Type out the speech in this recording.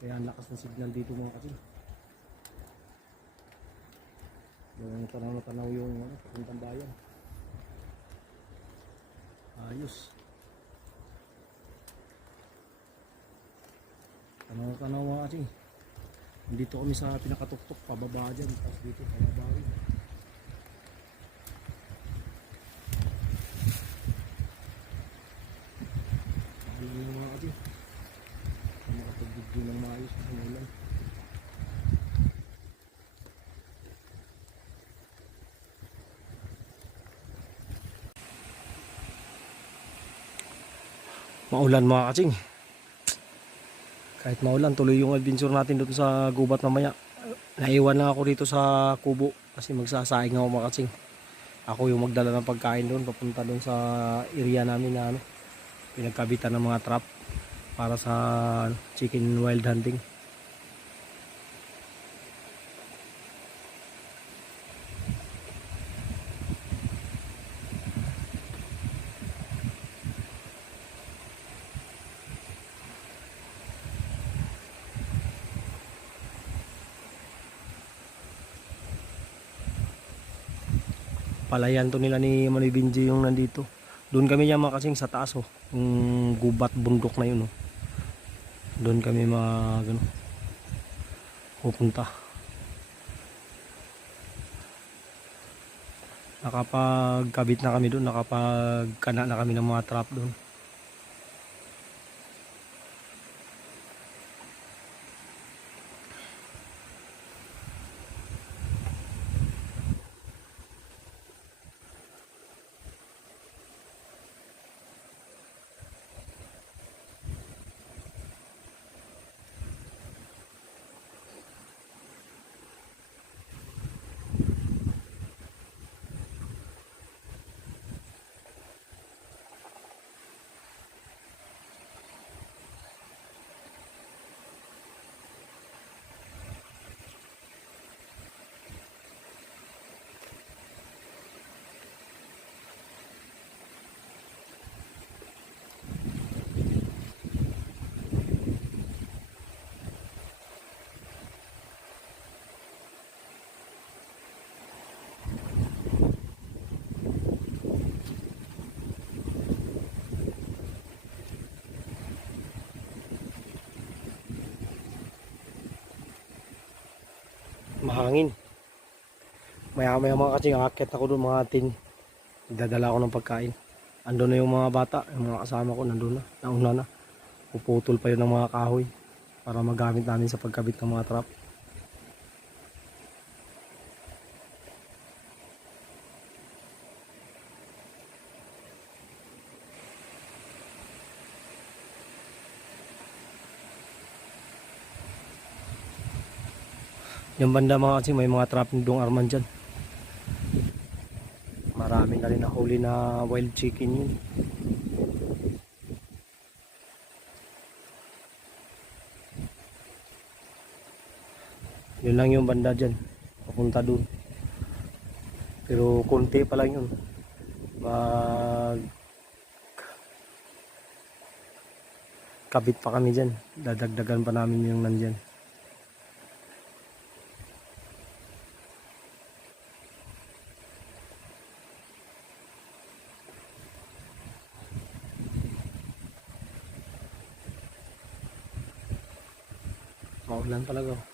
Kaya ang lakas ng signal dito mga kasi. Yung tanaw na tanaw yung ano, papuntang bayan. Ayos. Tanaw na tanaw mga kasi. Dito kami sa pinakatuktok, pababa dyan. Tapos dito, pababa rin. Ayun yung mga kasi. Makapag-video ng maayos sa ulan. Maulan mga katsing. Kahit maulan, tuloy yung adventure natin doon sa gubat mamaya. Naiwan lang ako dito sa kubo kasi magsasaing ako mga katsing. Ako yung magdala ng pagkain doon, papunta doon sa area namin na ano, pinagkabitan ng mga trap para sa chicken wild hunting. Palayan to nila ni Manoy Binji yung nandito. Doon kami niya kasing sa taas oh. Yung gubat bundok na yun oh. Doon kami mag ano, pupunta. Nakapagkabit na kami doon, nakapagkana na kami ng mga trap doon. Mahangin. Maya maya mga katsing akit ako doon mga tin dadala ako ng pagkain. Andun na yung mga bata yung mga kasama ko nandun na nauna na. Puputol pa yun ng mga kahoy para magamit namin sa pagkabit ng mga trap Yung banda mga kasi may mga trapping dong arman dyan. Marami na rin nahuli na wild chicken yun. Yun lang yung banda dyan. Papunta dun. Pero konti pa lang yun. Mag kabit pa kami dyan. Dadagdagan pa namin yung nandyan. Maulan talaga.